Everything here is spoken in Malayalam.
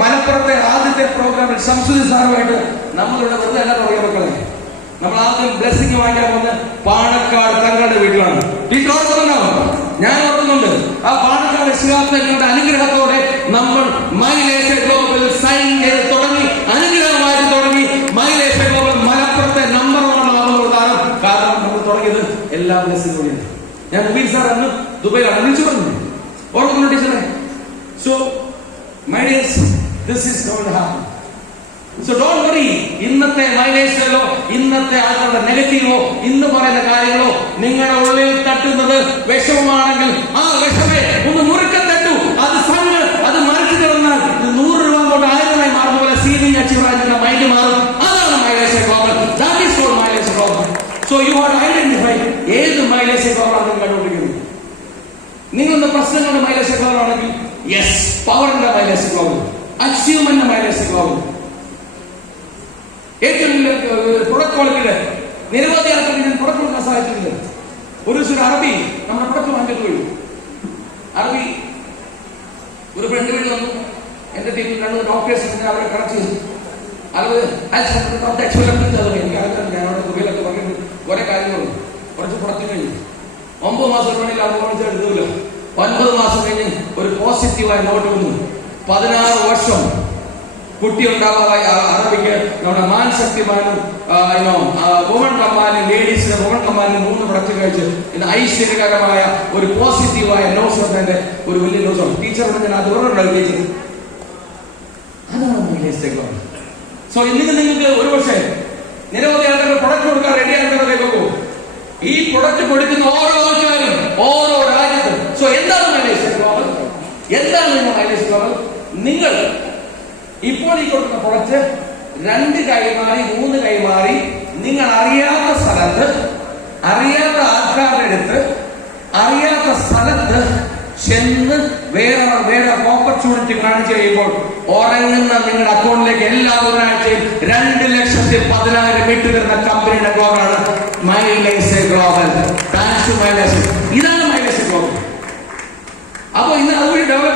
മലപ്പുറത്തെ ആദ്യത്തെ പ്രോഗ്രാമിൽ സംസ്കൃതി സാറുമായിട്ട് നമ്മളിവിടെ വെറുതെ അല്ല പറയാൻ മക്കളെ. നമ്മൾ ആദ്യം ബ്ലെസ്സിങ് വാങ്ങിക്കാൻ വന്ന് പാണക്കാട് തങ്ങളുടെ വീട്ടിലാണ്. ടീച്ചർ ഓർക്കുന്നുണ്ടാവും, ഞാൻ ഓർക്കുന്നുണ്ട്. ആ പാണക്കാട് ശിഹാബ്ദങ്ങളുടെ അനുഗ്രഹത്തോടെ നമ്മൾ മൈലേശ ഗ്ലോബൽ സൈൻ ചെയ്ത് തുടങ്ങി, അനുഗ്രഹമായിട്ട് തുടങ്ങി. മൈലേശ ഗ്ലോബൽ മലപ്പുറത്തെ നമ്പർ 1 ആവുന്ന താരം. കാരണം നമ്മൾ തുടങ്ങിയത് എല്ലാ ബ്ലെസ്സിംഗും. ഞാൻ മുബീൻ സാർ അന്ന് ദുബൈയിലാണ് വിളിച്ചു പറഞ്ഞു, ഓർക്കുന്നു ടീച്ചറെ. So my dears, this is going to happen. So don't worry. ഇന്നത്തെ മൈലേഴ്സിലോ ഇന്നത്തെ ആളുകളുടെ നെഗറ്റീവോ ഇന്ന് പറയുന്ന കാര്യങ്ങളോ നിങ്ങളുടെ ഉള്ളിൽ തട്ടുന്നത് വിഷമമാണെങ്കിൽ ആ വിഷമേ ഒന്ന് മുറുക്കം തട്ടു. അത് സംഘം അത് മറിച്ചു തരുന്നാൽ 100 രൂപ കൊണ്ട് 1000 മാറുന്ന പോലെ സീനിങ് അച്ചീവറായിട്ടുള്ള മൈൻഡ് മാറും. അതാണ് Mylers global. That is called Mylers global. So you have to identify ഏത് മൈലേഴ്സ് ഗ്ലോബലാണ് നിങ്ങൾ കണ്ടുപിടിക്കുന്നത്. നിങ്ങളുടെ പ്രശ്നങ്ങളുടെ മൈലേഴ്സ് ഗ്ലോബൽ ആണെങ്കിൽ യെസ്, പവറിന്റെ മൈലേഴ്സ് ഗ്ലോബൽ, അച്ചീവ്മെന്റ് മൈലേഴ്സ് ഗ്ലോബൽ. ഏറ്റവും പ്രൊഡക്റ്റ് ക്വാളിറ്റിയുടെ നിരവധി ആൾക്കാർക്ക് ഞാൻ പ്രൊഡക്റ്റ് കൊടുക്കാൻ സാധിച്ചിട്ടുണ്ട്. ഒരു അറബി നമ്മുടെ പ്രൊഡക്റ്റ് വാങ്ങിച്ചു പോയി. അറബി ഒരു ഫ്രണ്ട് വീട് വന്നു. എന്റെ ടീമിൽ 2 ഡോക്ടേഴ്സ് അവരെ കണക്ട് ചെയ്തു. ഞാനവിടെ ദുബൈയിലൊക്കെ പറഞ്ഞിട്ട് കുറെ കാര്യങ്ങളുണ്ട്. കുറച്ച് പ്രൊഡക്റ്റ് കഴിഞ്ഞു 9 മാസം വേണമെങ്കിൽ അത് എടുത്തില്ല. 9 മാസം കഴിഞ്ഞ് ഒരു പോസിറ്റീവായ നോട്ട് വന്നു. 16 വർഷം കുട്ടി ഉണ്ടാവാതായി അറബിക്ക് നമ്മുടെ മാൻശക്തിമാനും വുമൺ കമ്മാനും ലേഡീസിന്റെ വുമൺ കമ്മാനും 3 പ്രൊഡക്റ്റ് കഴിച്ച് ഇന്ന് ഐശ്വര്യകരമായ ഒരു പോസിറ്റീവായ ന്യൂസ് വന്നതിന്റെ ഒരു വലിയ ന്യൂസാണ്. ടീച്ചറോട് ഞാൻ അത് ടീച്ചർ അതാണ്. സോ ഇന്ന് നിങ്ങൾക്ക് ഒരു പക്ഷേ നിരവധി ആൾക്കാർക്ക് പ്രൊഡക്റ്റ് കൊടുക്കാൻ റെഡി ആക്കുന്നതേക്കോ ഈ പ്രൊഡക്റ്റ് കൊടുക്കുന്ന ഓരോ ആൾക്കാരും ഓരോ രാജ്യത്തും. സോ എന്താണ് മൈലേഴ്സ് ഗ്ലോബൽ? എന്താണ് നിങ്ങൾ മൈലേഴ്സ് ഗ്ലോബൽ? നിങ്ങൾ ഇപ്പോൾ ഈ കൊടുക്കുന്ന പ്രൊഡക്റ്റ് 2 കൈമാറി 3 കൈമാറി നിങ്ങൾ അറിയാത്ത സ്ഥലത്ത് അറിയാത്ത ആൾക്കാരുടെ അടുത്ത് അറിയാത്ത സ്ഥലത്ത് ചെന്ന് വേറെ ഓപ്പർച്യൂണിറ്റി കാണിച്ചു കഴിയുമ്പോൾ ഉറങ്ങുന്ന നിങ്ങളുടെ അക്കൗണ്ടിലേക്ക് എല്ലാ ബുധനാഴ്ചയും 2,10,000 ഇട്ട് തരുന്ന കമ്പനിയുടെ ഗ്ലോബലാണ് Mylers global. Thanks to Mylers. ഇതാണ് മൈലേഴ്സ് ഗ്ലോബൽ. അപ്പൊ ഇന്ന് അതുവഴി ഡെവലപ്പ്